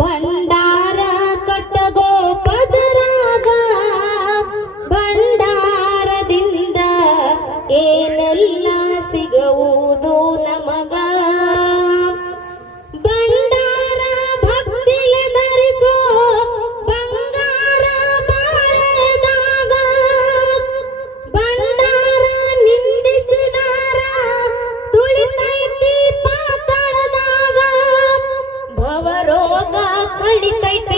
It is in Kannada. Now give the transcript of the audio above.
ಭಂಡಾರ ಕಟ್ಟಗೋ ಪದರಾಗ ಭಂಡಾರದಿಂದ ಏನೆಲ್ಲ ಸಿಗುವುದು ನಮಗ ಭಂಡಾರ ಭಕ್ತಿಯ ಧರಿಸೋ ಬಂಗಾರ ಬಾಳೆದಾಗ ಭಂಡಾರ ನಿಂದಿಸಿದಾರ ತುಳಿತೈತಿ ಪಾತಾಳದಾಗ ಭವರೋಗ ಕಳಿತೈತಿ